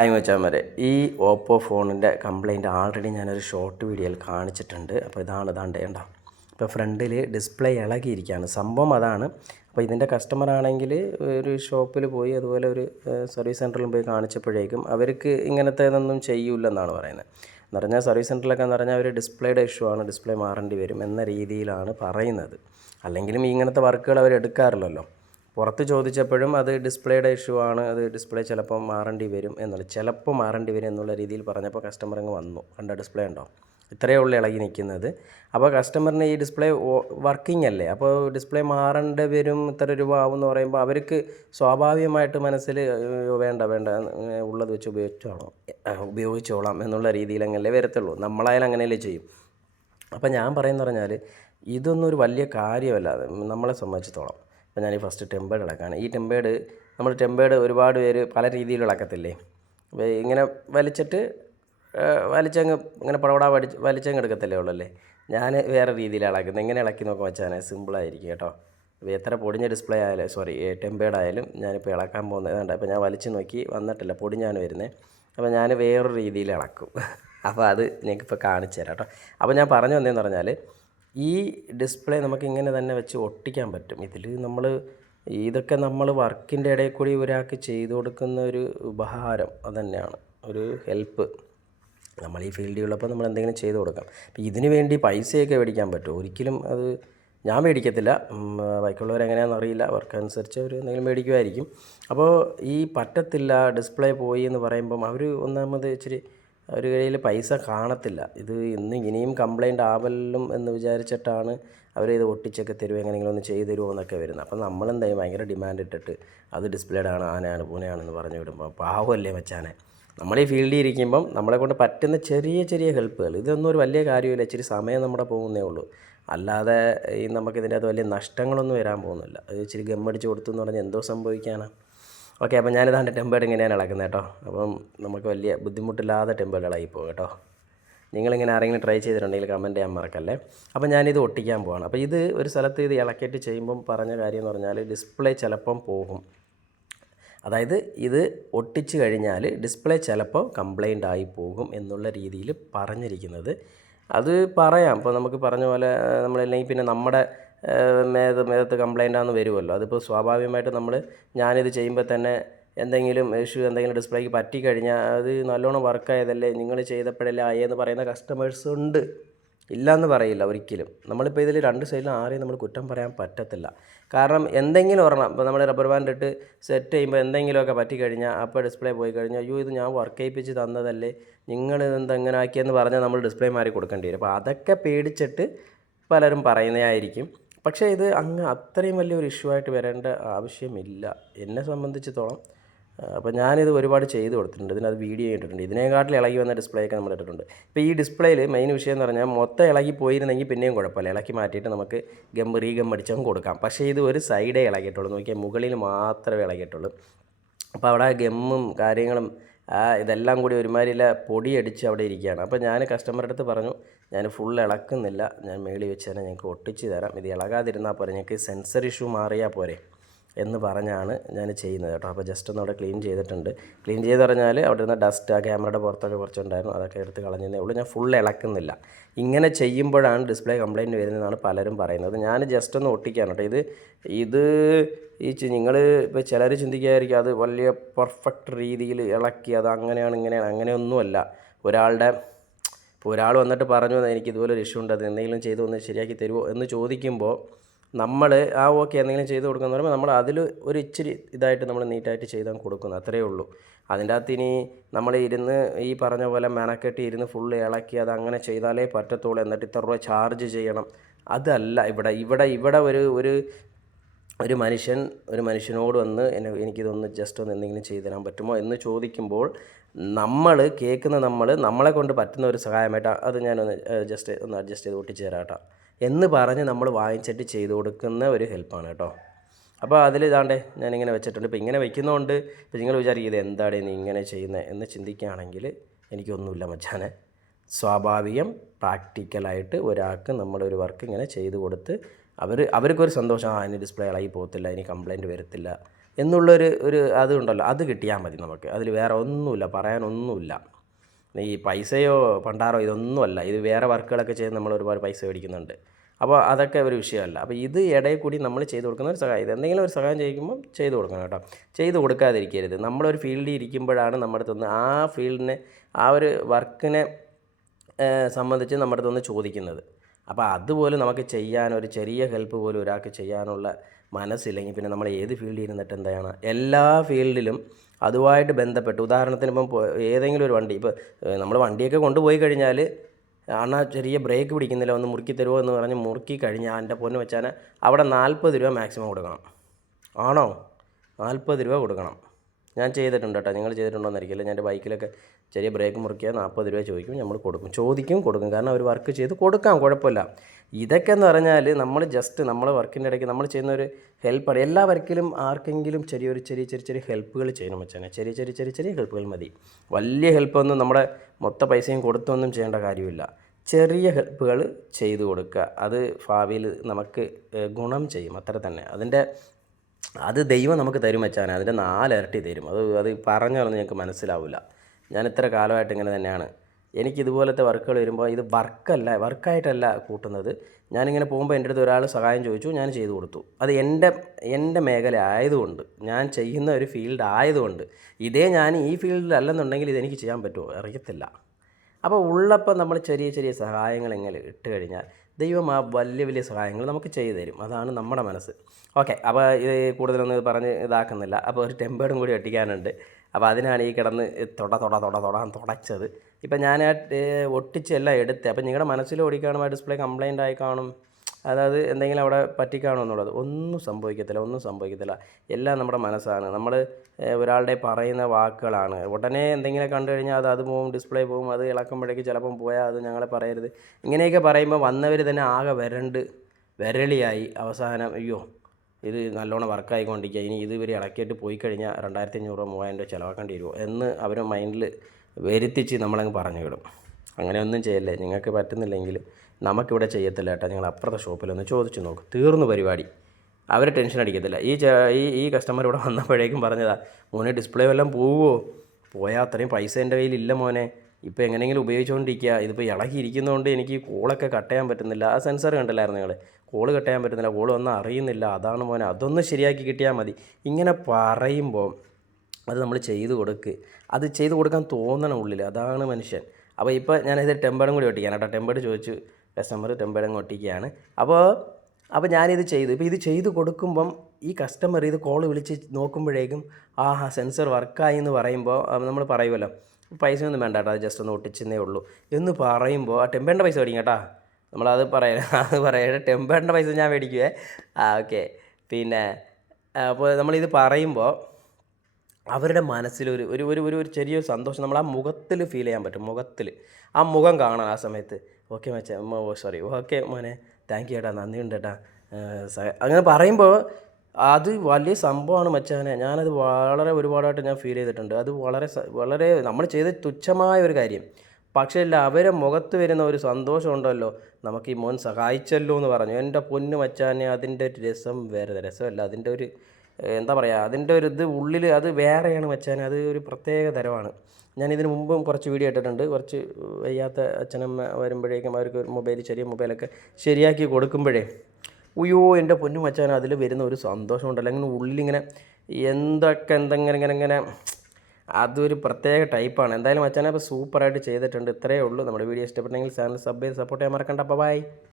Hi മച്ചാന്മാരെ ഈ Oppo ഫോണിന്റെ complaint already ഞാനൊരു ഷോർട്ട് വീഡിയോയിൽ കാണിച്ചിട്ടുണ്ട്. അപ്പോൾ ഇതാണ് ഇതാണ്ട് വേണ്ട ഇപ്പോൾ ഫ്രണ്ടിൽ ഡിസ്പ്ലേ ഇളകിയിരിക്കുകയാണ്. സംഭവം അതാണ്. അപ്പോൾ ഇതിന്റെ കസ്റ്റമർ ആണെങ്കിൽ ഒരു ഷോപ്പിൽ പോയി അതുപോലെ ഒരു സർവീസ് സെന്ററിലും പോയി കാണിച്ചപ്പോഴേക്കും അവർക്ക് ഇങ്ങനത്തെ ഇതൊന്നും ചെയ്യൂലെന്നാണ് പറയുന്നത്. എന്ന് പറഞ്ഞാൽ സർവീസ് സെന്ററിലൊക്കെ എന്ന് പറഞ്ഞാൽ അവർ ഡിസ്പ്ലേയുടെ ഇഷ്യൂ ആണ്. ഡിസ്പ്ലേ മാറേണ്ടി വരും എന്ന രീതിയിലാണ് പറയുന്നത്. അല്ലെങ്കിലും ഇങ്ങനത്തെ വർക്കുകൾ അവർ എടുക്കാറില്ലല്ലോ. പുറത്ത് ചോദിച്ചപ്പോഴും അത് ഡിസ്പ്ലേയുടെ ഇഷ്യൂ ആണ്. അത് ഡിസ്പ്ലേ ചിലപ്പോൾ മാറേണ്ടി വരും എന്നുള്ള ചിലപ്പോൾ മാറേണ്ടി വരും എന്നുള്ള രീതിയിൽ പറഞ്ഞപ്പോൾ കസ്റ്റമർ അങ്ങ് വന്നു. കണ്ട ഡിസ്പ്ലേ ഉണ്ടോ? ഇത്രയേ ഉള്ളൂ ഇളകി നിൽക്കുന്നത്. അപ്പോൾ കസ്റ്റമറിന് ഈ ഡിസ്പ്ലേ വർക്കിംഗ് അല്ലേ? അപ്പോൾ ഡിസ്പ്ലേ മാറേണ്ടി വരും ഇത്ര രൂപ ആവും എന്ന് പറയുമ്പോൾ അവർക്ക് സ്വാഭാവികമായിട്ട് മനസ്സിൽ വേണ്ട വേണ്ട ഉള്ളത് വെച്ച് ഉപയോഗിച്ചോളാം. ഉപയോഗിച്ചോളാം എന്നുള്ള രീതിയിൽ അങ്ങനല്ലേ വരത്തുള്ളൂ. നമ്മളായാലും അങ്ങനെയല്ലേ ചെയ്യും. അപ്പോൾ ഞാൻ പറയുന്നത് പറഞ്ഞാൽ ഇതൊന്നും ഒരു വലിയ കാര്യമല്ല. നമ്മളെ സംബന്ധിച്ചിടത്തോളം. അപ്പോൾ ഞാൻ ഫസ്റ്റ് ടെമ്പേഡ് ഇളക്കാണ് ഈ ടെമ്പേഡ് നമ്മൾ ടെമ്പേഡ് ഒരുപാട് പേര് പല രീതിയിൽ ഇളക്കത്തില്ലേ അപ്പോൾ ഇങ്ങനെ വലിച്ചിട്ട് വലിച്ചങ്ങ് ഇങ്ങനെ പടപടാ വലിച്ച് വലിച്ചങ്ങ് എടുക്കത്തല്ലേ ഉള്ളല്ലേ? ഞാൻ വേറെ രീതിയിൽ ഇളക്കുന്നത് എങ്ങനെ ഇളക്കി നോക്കാൻ വെച്ചാൽ സിമ്പിളായിരിക്കും കേട്ടോ. അപ്പോൾ എത്ര പൊടിഞ്ഞ ഡിസ്പ്ലേ ആയാലും സോറി ടെമ്പേഡ് ആയാലും ഞാനിപ്പോൾ ഇളക്കാൻ പോകുന്നത് കണ്ട? അപ്പോൾ ഞാൻ വലിച്ച് നോക്കി വന്നിട്ടില്ല പൊടിഞ്ഞാണ് വരുന്നത്. അപ്പോൾ ഞാൻ വേറൊരു രീതിയിൽ ഇളക്കും. അപ്പോൾ അത് നിങ്ങൾക്കിപ്പോൾ കാണിച്ചു തരാം കേട്ടോ. അപ്പോൾ ഞാൻ പറഞ്ഞു വന്നതെന്ന് പറഞ്ഞാൽ ഈ ഡിസ്പ്ലേ നമുക്ക് ഇങ്ങനെ തന്നെ വെച്ച് ഒട്ടിക്കാൻ പറ്റും. ഇതിൽ നമ്മൾ ഇതൊക്കെ നമ്മൾ വർക്കിന്റെ ഇടയിൽ കൂടി ഒരാൾക്ക് ചെയ്തു കൊടുക്കുന്ന ഒരു ഉപഹാരം അത് തന്നെയാണ് ഒരു ഹെൽപ്പ് നമ്മൾ ഈ ഫീൽഡിൽ ഉള്ളപ്പോൾ നമ്മൾ എന്തെങ്കിലും ചെയ്തു കൊടുക്കാം. അപ്പോൾ ഇതിന് വേണ്ടി പൈസയൊക്കെ മേടിക്കാൻ പറ്റുമോ ഒരിക്കലും അത് ഞാൻ മേടിക്കത്തില്ല. ബാക്കിയുള്ളവർ എങ്ങനെയാണെന്ന് അറിയില്ല. വർക്ക് അനുസരിച്ച് അവർ എന്തെങ്കിലും മേടിക്കുമായിരിക്കും. അപ്പോൾ ഈ പറ്റത്തില്ല ഡിസ്പ്ലേ പോയി എന്ന് പറയുമ്പം അവർ ഒന്നാമത് ഇച്ചിരി അവർ കയ്യിൽ പൈസ കാണത്തില്ല. ഇത് ഇന്ന് ഇനിയും കംപ്ലൈന്റ് ആവല്ലും എന്ന് വിചാരിച്ചിട്ടാണ് അവർ ഇത് ഒട്ടിച്ചൊക്കെ തരുമോ എങ്ങനെയെങ്കിലും ഒന്ന് ചെയ്തു തരുമോ എന്നൊക്കെ വരുന്നത്. അപ്പം നമ്മളെന്തായി ഭയങ്കര ഡിമാൻഡ് ഇട്ടിട്ട് അത് ഡിസ്പ്ലേഡ് ആണ് ആനയാണ് പൂനെയാണെന്ന് പറഞ്ഞു വിടുമ്പോൾ പാവമല്ലേ വെച്ചാനെ നമ്മൾ ഈ ഫീൽഡിൽ ഇരിക്കുമ്പം നമ്മളെ കൊണ്ട് പറ്റുന്ന ചെറിയ ചെറിയ ഹെൽപ്പുകൾ ഇതൊന്നും ഒരു വലിയ കാര്യമില്ല ഇച്ചിരി സമയം നമ്മുടെ പോകുന്നേ ഉള്ളൂ. അല്ലാതെ ഈ നമുക്കിതിന്റെ അത് വലിയ നഷ്ടങ്ങളൊന്നും വരാൻ പോകുന്നില്ല. അത് ഇച്ചിരി ഗമ്മടിച്ച് കൊടുത്തു എന്ന് പറഞ്ഞാൽ എന്തോ സംഭവിക്കാനാണ് ഓക്കെ അപ്പം ഞാനിതാണ്ട് ടെമ്പേഡ് ഇങ്ങനെയാണ് ഇളക്കുന്നത് കേട്ടോ. അപ്പം നമുക്ക് വലിയ ബുദ്ധിമുട്ടില്ലാതെ ടെമ്പേഡ് ഇളകി പോകും കേട്ടോ. നിങ്ങളിങ്ങനെ ആരെങ്കിലും ട്രൈ ചെയ്തിട്ടുണ്ടെങ്കിൽ കമന്റ് ചെയ്യാൻ മറക്കല്ലേ. അപ്പോൾ ഞാനിത് ഒട്ടിക്കാൻ പോവാണ്. അപ്പോൾ ഇത് ഒരു സ്ഥലത്ത് ഇത് ഇളക്കിയിട്ട് ചെയ്യുമ്പം പറഞ്ഞ കാര്യം എന്ന് പറഞ്ഞാൽ ഡിസ്പ്ലേ ചിലപ്പം പോകും. അതായത് ഇത് ഒട്ടിച്ച് കഴിഞ്ഞാൽ ഡിസ്പ്ലേ ചിലപ്പോൾ കംപ്ലൈന്റ് ആയി പോകും എന്നുള്ള രീതിയിൽ പറഞ്ഞിരിക്കുന്നത്. അത് പറയാം. ഇപ്പോൾ നമുക്ക് പറഞ്ഞ പോലെ നമ്മളല്ലെങ്കിൽ പിന്നെ നമ്മുടെ മേത് മേധത്ത് കംപ്ലൈന്റ് ആണെന്ന് വരുമല്ലോ അതിപ്പോൾ സ്വാഭാവികമായിട്ട് നമ്മൾ ഞാനിത് ചെയ്യുമ്പോൾ തന്നെ എന്തെങ്കിലും ഇഷ്യൂ എന്തെങ്കിലും ഡിസ്പ്ലേക്ക് പറ്റിക്കഴിഞ്ഞാൽ അത് നല്ലോണം വർക്കായതല്ലേ? നിങ്ങൾ ചെയ്തപ്പോഴല്ലേ ആയെന്ന് പറയുന്ന കസ്റ്റമേഴ്സ് ഉണ്ട്. ഇല്ലയെന്ന് പറയില്ല ഒരിക്കലും. നമ്മളിപ്പോൾ ഇതിൽ രണ്ട് സൈഡിലും ആരെയും നമ്മൾ കുറ്റം പറയാൻ പറ്റത്തില്ല. കാരണം എന്തെങ്കിലും ഒരെണ്ണം ഇപ്പോൾ നമ്മൾ റബ്ബർ ബാൻഡ് ഇട്ട് സെറ്റ് ചെയ്യുമ്പോൾ എന്തെങ്കിലുമൊക്കെ പറ്റിക്കഴിഞ്ഞാൽ അപ്പോൾ ഡിസ്പ്ലേ പോയി കഴിഞ്ഞാൽ അയ്യോ ഇത് ഞാൻ വർക്ക് ചെയ്യിപ്പിച്ച് തന്നതല്ലേ? നിങ്ങൾ ഇതെന്തെങ്ങനെ ആക്കിയെന്ന് പറഞ്ഞാൽ നമ്മൾ ഡിസ്പ്ലേ മാറി കൊടുക്കേണ്ടി വരും. അപ്പോൾ അതൊക്കെ പേടിച്ചിട്ട് പലരും പറയുന്നതായിരിക്കും. പക്ഷേ ഇത് അങ്ങ് അത്രയും വലിയൊരു ഇഷ്യൂ ആയിട്ട് വരേണ്ട ആവശ്യമില്ല. എന്നെ സംബന്ധിച്ചിടത്തോളം അപ്പോൾ ഞാനിത് ഒരുപാട് ചെയ്ത് കൊടുത്തിട്ടുണ്ട്. ഇതിനത് വീഡിയോ ഇട്ടിട്ടുണ്ട്. ഇതിനെക്കാട്ടിൽ ഇളകി വന്ന ഡിസ്പ്ലേ ഒക്കെ നമ്മൾ ഇട്ടിട്ടുണ്ട്. ഇപ്പോൾ ഈ ഡിസ്പ്ലേയിൽ മെയിൻ വിഷയം എന്ന് പറഞ്ഞാൽ മൊത്തം ഇളകി പോയിരുന്നെങ്കിൽ പിന്നെയും കുഴപ്പമില്ല. ഇളക്കി മാറ്റിയിട്ട് നമുക്ക് ഗം റീ ഗം അടിച്ചങ്ങ് കൊടുക്കാം. പക്ഷേ ഇത് ഒരു സൈഡേ ഇളകിയിട്ടുള്ളൂ. നോക്കിയാൽ മുകളിൽ മാത്രമേ ഇളകിയിട്ടുള്ളൂ. അപ്പോൾ അവിടെ ഗമ്മും കാര്യങ്ങളും ഇതെല്ലാം കൂടി ഒരുമാതിരിയില്ല പൊടിയടിച്ച് അവിടെ ഇരിക്കുകയാണ്. അപ്പോൾ ഞാൻ കസ്റ്റമറുടെ അടുത്ത് പറഞ്ഞു ഞാൻ ഫുൾ ഇളക്കുന്നില്ല. ഞാൻ മേളിൽ വെച്ച് തന്നെ ഞങ്ങൾക്ക് ഒട്ടിച്ച് തരാം. ഇത് ഇളകാതിരുന്നാൽ പോരെ ഞങ്ങൾക്ക് സെൻസർ ഇഷ്യൂ മാറിയാൽ പോരെ എന്ന് പറഞ്ഞാണ് ഞാൻ ചെയ്യുന്നത് കേട്ടോ. അപ്പോൾ ജസ്റ്റ് ഒന്ന് അവിടെ ക്ലീൻ ചെയ്തിട്ടുണ്ട്. ക്ലീൻ ചെയ്ത് പറഞ്ഞാൽ അവിടെ നിന്ന് ഡസ്റ്റ് ആ ക്യാമറയുടെ പുറത്തൊക്കെ കുറച്ചുണ്ടായിരുന്നു. അതൊക്കെ എടുത്ത് കളഞ്ഞതേ ഉള്ളൂ. ഞാൻ ഫുൾ ഇളക്കുന്നില്ല. ഇങ്ങനെ ചെയ്യുമ്പോഴാണ് ഡിസ്പ്ലേ കംപ്ലയിന്റ് വരുന്നതെന്നാണ് പലരും പറയുന്നത്. ഞാൻ ജസ്റ്റ് ഒന്ന് ഒട്ടിക്കാണ് കേട്ടോ. ഇത് ഇത് ഈ നിങ്ങൾ ഇപ്പോൾ ചിലർ ചിന്തിക്കുകയായിരിക്കും അത് വലിയ പെർഫെക്റ്റ് രീതിയിൽ ഇളക്കി അത് അങ്ങനെയാണ് ഇങ്ങനെയാണ് അങ്ങനെയൊന്നുമല്ല. ഒരാളുടെ ഇപ്പോൾ ഒരാൾ വന്നിട്ട് പറഞ്ഞു എനിക്ക് ഇതുപോലെ ഒരു ഇഷ്യൂ ഉണ്ട്. അത് എന്തെങ്കിലും ചെയ്തു ഒന്ന് ശരിയാക്കി തരുമോ എന്ന് ചോദിക്കുമ്പോൾ നമ്മൾ ആ ഓക്കെ എന്തെങ്കിലും ചെയ്ത് കൊടുക്കുന്ന പറയുമ്പോൾ നമ്മൾ അതിൽ ഒരു ഇച്ചിരി ഇതായിട്ട് നമ്മൾ നീറ്റായിട്ട് ചെയ്താൽ കൊടുക്കുന്നു. അത്രയേ ഉള്ളൂ. അതിന്റെ അകത്ത് ഇനി നമ്മൾ ഇരുന്ന് ഈ പറഞ്ഞ പോലെ മെനക്കെട്ടി ഇരുന്ന് ഫുള്ള് ഇളക്കി അത് അങ്ങനെ ചെയ്താലേ പറ്റത്തുള്ളൂ. എന്നിട്ട് ഇത്ര രൂപ ചാർജ് ചെയ്യണം. അതല്ല ഇവിടെ ഇവിടെ ഇവിടെ ഒരു ഒരു ഒരു മനുഷ്യൻ ഒരു മനുഷ്യനോട് വന്ന് എന്നെ എനിക്കിതൊന്ന് ജസ്റ്റ് ഒന്ന് എന്തെങ്കിലും ചെയ്തു തരാൻ പറ്റുമോ എന്ന് ചോദിക്കുമ്പോൾ നമ്മൾ കേൾക്കുന്ന നമ്മൾ നമ്മളെ കൊണ്ട് പറ്റുന്ന ഒരു സഹായമായിട്ട് അത് ഞാനൊന്ന് ജസ്റ്റ് ഒന്ന് അഡ്ജസ്റ്റ് ചെയ്ത് ഒട്ടിച്ച് തരാം കേട്ടോ. എന്ന് പറഞ്ഞ് നമ്മൾ വാങ്ങിച്ചിട്ട് ചെയ്ത് കൊടുക്കുന്ന ഒരു ഹെൽപ്പാണ് കേട്ടോ. അപ്പോൾ അതിൽ ഇതാണ്ടേ ഞാനിങ്ങനെ വെച്ചിട്ടുണ്ട്. ഇപ്പോൾ ഇങ്ങനെ വെക്കുന്നതുകൊണ്ട് ഇപ്പോൾ നിങ്ങൾ വിചാരിക്കും ഇത് എന്താണ് നീ ഇങ്ങനെ ചെയ്യുന്നത് എന്ന് ചിന്തിക്കുകയാണെങ്കിൽ എനിക്കൊന്നുമില്ല മച്ചാനെ. സ്വാഭാവികം പ്രാക്ടിക്കലായിട്ട് ഒരാൾക്ക് നമ്മളൊരു വർക്ക് ഇങ്ങനെ ചെയ്ത് കൊടുത്ത് അവർ അവർക്കൊരു സന്തോഷം. ആ ഇനി ഡിസ്പ്ലേ ഇളകി പോകത്തില്ല ഇനി കംപ്ലയിന്റ് വരത്തില്ല. എന്നുള്ളൊരു ഒരു അത് ഉണ്ടല്ലോ അത് കിട്ടിയാൽ മതി നമുക്ക്. അതിൽ വേറെ ഒന്നുമില്ല പറയാനൊന്നുമില്ല. ഈ പൈസയോ പണ്ടാറോ ഇതൊന്നുമല്ല. ഇത് വേറെ വർക്കുകളൊക്കെ ചെയ്ത് നമ്മൾ ഒരുപാട് പൈസ മേടിക്കുന്നുണ്ട്. അപ്പോൾ അതൊക്കെ ഒരു വിഷയമല്ല. അപ്പോൾ ഇത് ഇടയിൽ കൂടി നമ്മൾ ചെയ്ത് കൊടുക്കുന്ന ഒരു സഹായം. ഇത് എന്തെങ്കിലും ഒരു സഹായം ചെയ്യുമ്പോൾ ചെയ്ത് കൊടുക്കണം കേട്ടോ. ചെയ്ത് കൊടുക്കാതിരിക്കരുത്. നമ്മളൊരു ഫീൽഡിൽ ഇരിക്കുമ്പോഴാണ് നമ്മുടെ അടുത്ത് നിന്ന് ആ ഫീൽഡിനെ ആ ഒരു വർക്കിനെ സംബന്ധിച്ച് നമ്മുടെ അടുത്ത് ചോദിക്കുന്നത്. അപ്പോൾ അതുപോലെ നമുക്ക് ചെയ്യാൻ ഒരു ചെറിയ ഹെൽപ്പ് പോലും ഒരാൾക്ക് ചെയ്യാനുള്ള മനസ്സില്ലെങ്കിൽ പിന്നെ നമ്മൾ ഏത് ഫീൽഡിൽ ഇരുന്നിട്ട് എന്താണ്? എല്ലാ ഫീൽഡിലും അതുമായിട്ട് ബന്ധപ്പെട്ട് ഉദാഹരണത്തിന് ഇപ്പം ഏതെങ്കിലും ഒരു വണ്ടി ഇപ്പോൾ നമ്മൾ വണ്ടിയൊക്കെ കൊണ്ടുപോയി കഴിഞ്ഞാൽ അണ്ണാ ചെറിയ ബ്രേക്ക് പിടിക്കുന്നില്ല ഒന്ന് മുറുക്കി തരുമോ എന്ന് പറഞ്ഞ് മുറുക്കി കഴിഞ്ഞാൽ എന്റെ പൊന്ന് വെച്ചാൽ അവിടെ നാൽപ്പത് രൂപ മാക്സിമം കൊടുക്കണം. ആണോ? നാൽപ്പത് രൂപ കൊടുക്കണം. ഞാൻ ചെയ്തിട്ടുണ്ട് കേട്ടോ നിങ്ങൾ ചെയ്തിട്ടുണ്ടോയെന്നറിയില്ല. ഞാൻ എന്റെ ബൈക്കിലൊക്കെ ചെറിയ ബ്രേക്ക് മുറിക്കുക നാൽപ്പത് രൂപ ചോദിക്കും നമ്മൾ കൊടുക്കും. ചോദിക്കും കൊടുക്കും. കാരണം അവർ വർക്ക് ചെയ്ത് കൊടുക്കാം കുഴപ്പമില്ല. ഇതൊക്കെ എന്ന് പറഞ്ഞാൽ നമ്മൾ ജസ്റ്റ് നമ്മളെ വർക്കിന്റെ ഇടയ്ക്ക് നമ്മൾ ചെയ്യുന്ന ഒരു ഹെൽപ്പാണ് എല്ലാ വർക്കിലും ആർക്കെങ്കിലും ചെറിയൊരു ചെറിയ ചെറിയ ചെറിയ ഹെൽപ്പുകൾ ചെയ്യണം വെച്ചാൽ ചെറിയ ചെറിയ ചെറിയ ചെറിയ ഹെൽപ്പുകൾ മതി. വലിയ ഹെൽപ്പൊന്നും നമ്മുടെ മൊത്ത പൈസയും കൊടുത്തൊന്നും ചെയ്യേണ്ട കാര്യമില്ല. ചെറിയ ഹെൽപ്പുകൾ ചെയ്തു കൊടുക്കുക. അത് ഭാവിയിൽ നമുക്ക് ഗുണം ചെയ്യും. അത്ര തന്നെ. അതിന്റെ അത് ദൈവം നമുക്ക് തരും വെച്ചാൽ അതിന്റെ നാലിരട്ടി തരും. അത് അത് പറഞ്ഞു പറഞ്ഞ് ഞങ്ങൾക്ക് മനസ്സിലാവില്ല. ഞാൻ ഇത്ര കാലമായിട്ട് ഇങ്ങനെ തന്നെയാണ്. എനിക്ക് ഇതുപോലത്തെ വർക്കുകൾ വരുമ്പോൾ ഇത് വർക്കല്ല വർക്കായിട്ടല്ല കൂട്ടുന്നത്. ഞാനിങ്ങനെ പോകുമ്പോൾ എന്റെ അടുത്ത് ഒരാൾ സഹായം ചോദിച്ചു ഞാൻ ചെയ്തു കൊടുത്തു. അത് എന്റെ എന്റെ മേഖല ആയതുകൊണ്ട് ഞാൻ ചെയ്യുന്ന ഒരു ഫീൽഡ് ആയതുകൊണ്ട് ഇതേ ഞാൻ ഈ ഫീൽഡിൽ അല്ലെന്നുണ്ടെങ്കിൽ ഇതെനിക്ക് ചെയ്യാൻ പറ്റുമോ? അറിയത്തില്ല. അപ്പോൾ ഉള്ളപ്പോൾ നമ്മൾ ചെറിയ ചെറിയ സഹായങ്ങൾ ഇങ്ങനെ ഇട്ട് കഴിഞ്ഞാൽ ദൈവം ആ വലിയ വലിയ സഹായങ്ങൾ നമുക്ക് ചെയ്തു തരും അതാണ് നമ്മുടെ മനസ്സ്. ഓക്കെ അപ്പോൾ ഇത് കൂടുതലൊന്നും പറഞ്ഞ് ഇതാക്കുന്നില്ല. അപ്പോൾ ഒരു ടെമ്പേർഡും കൂടി ഒട്ടിക്കാനുണ്ട് അപ്പോൾ അതിനാണ് ഈ കിടന്ന് തൊട തൊട തൊട തൊട തുടച്ചത്. ഇപ്പം ഞാൻ ഒട്ടിച്ചെല്ലാം എടുത്ത്. അപ്പം നിങ്ങളുടെ മനസ്സിൽ ഓടിക്കാണും ആ ഡിസ്പ്ലേ കംപ്ലൈന്റ് ആയി കാണും. അതായത് എന്തെങ്കിലും അവിടെ പറ്റിക്കാണോ എന്നുള്ളത്. ഒന്നും സംഭവിക്കത്തില്ല ഒന്നും സംഭവിക്കത്തില്ല. എല്ലാം നമ്മുടെ മനസ്സാണ്. നമ്മൾ ഒരാളുടെ പറയുന്ന വാക്കുകളാണ്. ഉടനെ എന്തെങ്കിലും കണ്ടു കഴിഞ്ഞാൽ അത് അത് പോവും ഡിസ്പ്ലേ പോവും അത് ഇളക്കുമ്പോഴേക്ക് ചിലപ്പം പോയാൽ അത് ഞങ്ങളെ പറയരുത്. ഇങ്ങനെയൊക്കെ പറയുമ്പോൾ വന്നവർ തന്നെ ആകെ വരണ്ട് വിരളിയായി. അവസാനം അയ്യോ ഇത് നല്ലോണം വർക്കായിക്കൊണ്ടിരിക്കുക. ഇനി ഇത് ഇവർ ഇളക്കിയിട്ട് പോയി കഴിഞ്ഞാൽ രണ്ടായിരത്തി അഞ്ഞൂറ് രൂപ മൂവായിരം രൂപ ചിലവാക്കേണ്ടി വരുമോ എന്ന് അവർ മൈൻഡിൽ വരുത്തിച്ച് നമ്മളങ്ങ് പറഞ്ഞു വിടും. അങ്ങനെയൊന്നും ചെയ്യല്ലേ. നിങ്ങൾക്ക് പറ്റുന്നില്ലെങ്കിൽ നമുക്കിവിടെ ചെയ്യത്തില്ല കേട്ടോ നിങ്ങൾ അപ്പുറത്തെ ഷോപ്പിലൊന്ന് ചോദിച്ചു നോക്കും. തീർന്നു പരിപാടി. അവർ ടെൻഷൻ അടിക്കത്തില്ല. ഈ ഈ ഈ കസ്റ്റമർ ഇവിടെ വന്നപ്പോഴേക്കും പറഞ്ഞതാ മോനെ ഡിസ്പ്ലേ വല്ലതും പോവുമോ പോയാൽ അത്രയും പൈസ എന്റെ കയ്യിലില്ല മോനെ. ഇപ്പോൾ എങ്ങനെയെങ്കിലും ഉപയോഗിച്ചുകൊണ്ടിരിക്കുക ഇതിപ്പോൾ ഇളകിയിരിക്കുന്നതുകൊണ്ട് എനിക്ക് കോളൊക്കെ കട്ട് ചെയ്യാൻ പറ്റുന്നില്ല. ആ സെൻസർ കണ്ടില്ലായിരുന്നു നിങ്ങൾ കോൾ കട്ട് ചെയ്യാൻ പറ്റുന്നില്ല. കോൾ ഒന്നും അറിയുന്നില്ല. അതാണ് മോനെ. അതൊന്ന് ശരിയാക്കി കിട്ടിയാൽ മതി. ഇങ്ങനെ പറയുമ്പോൾ അത് നമ്മൾ ചെയ്തു കൊടുക്ക്. അത് ചെയ്തു കൊടുക്കാൻ തോന്നണം ഉള്ളിൽ അതാണ് മനുഷ്യൻ. അപ്പോൾ ഇപ്പോൾ ഞാനിത് ടെമ്പേഡും കൂടി ഒട്ടിക്കാൻ ടെമ്പേഡ് ചോദിച്ചു കസ്റ്റമർ ടെമ്പേഡും ഒട്ടിക്കുകയാണ് അപ്പോൾ അപ്പോൾ ഞാനിത് ചെയ്തു. ഇപ്പോൾ ഇത് ചെയ്ത് കൊടുക്കുമ്പം ഈ കസ്റ്റമർ ഇത് കോൾ വിളിച്ച് നോക്കുമ്പോഴേക്കും ആ സെൻസർ വർക്കായി എന്ന് പറയുമ്പോൾ നമ്മൾ പറയുമല്ലോ പൈസ ഒന്നും വേണ്ട കേട്ടോ അത് ജസ്റ്റ് ഒന്ന് ഒട്ടിച്ചെന്നേ ഉള്ളൂ എന്ന് പറയുമ്പോൾ ആ ടെമ്പേണ്ട പൈസ മേടിക്കും കേട്ടോ. നമ്മളത് പറയാം അത് പറയാം ടെമ്പേണ്ട പൈസ ഞാൻ മേടിക്കുവേ. ആ ഓക്കെ. പിന്നെ അപ്പോൾ നമ്മളിത് പറയുമ്പോൾ അവരുടെ മനസ്സിലൊരു ഒരു ഒരു ഒരു ചെറിയൊരു സന്തോഷം നമ്മൾ ആ മുഖത്തിൽ ഫീൽ ചെയ്യാൻ പറ്റും മുഖത്തിൽ. ആ മുഖം കാണാൻ ആ സമയത്ത്. ഓക്കെ മച്ച ഓ സോറി ഓക്കെ മോനെ താങ്ക് യു ഏട്ടാ നന്ദിയുണ്ട് ഏട്ടാ അങ്ങനെ പറയുമ്പോൾ അത് വലിയ സംഭവമാണ് മച്ചാനെ ഞാനത് വളരെ ഒരുപാടായിട്ട് ഞാൻ ഫീൽ ചെയ്തിട്ടുണ്ട്. അത് വളരെ വളരെ നമ്മൾ ചെയ്ത തുച്ഛമായ ഒരു കാര്യം. പക്ഷേ അല്ല അവരെ മുഖത്ത് വരുന്ന ഒരു സന്തോഷം ഉണ്ടല്ലോ. നമുക്ക് ഈ മോൻ സഹായിച്ചല്ലോ എന്ന് പറഞ്ഞു. എന്റെ പൊന്ന് മച്ചാനെ അതിന്റെ ഒരു രസം വേറെ രസമല്ല. അതിന്റെ ഒരു എന്താ പറയുക അതിന്റെ ഒരു ഇത് ഉള്ളിൽ അത് വേറെയാണ് മച്ചാനെ. അത് ഒരു പ്രത്യേക തരമാണ്. ഞാൻ ഇതിന് മുമ്പും കുറച്ച് വീഡിയോ ഇട്ടിട്ടുണ്ട്. കുറച്ച് വയ്യാത്ത അച്ഛനമ്മ വരുമ്പോഴേക്കും അവർക്ക് മൊബൈൽ ചെറിയ മൊബൈലൊക്കെ ശരിയാക്കി കൊടുക്കുമ്പോഴേ ഉയ്യോ എന്റെ പൊന്നു മച്ചാൻ അതിൽ വരുന്ന ഒരു സന്തോഷം ഉണ്ടല്ലോ അങ്ങനെ ഉള്ളിലിങ്ങനെ എന്തൊക്കെ എന്തെങ്ങനെ ഇങ്ങനെ ഇങ്ങനെ അതൊരു പ്രത്യേക ടൈപ്പാണ്. എന്തായാലും മച്ചാനെ ഇപ്പോൾ സൂപ്പറായിട്ട് ചെയ്തിട്ടുണ്ട്. ഇത്രയേ ഉള്ളൂ. നമ്മുടെ വീഡിയോ ഇഷ്ടപ്പെട്ടെങ്കിൽ ചാനൽ സബ് ചെയ്ത് സപ്പോർട്ട് ചെയ്യാൻ മറക്കണ്ട. അപ്പോൾ ബൈ.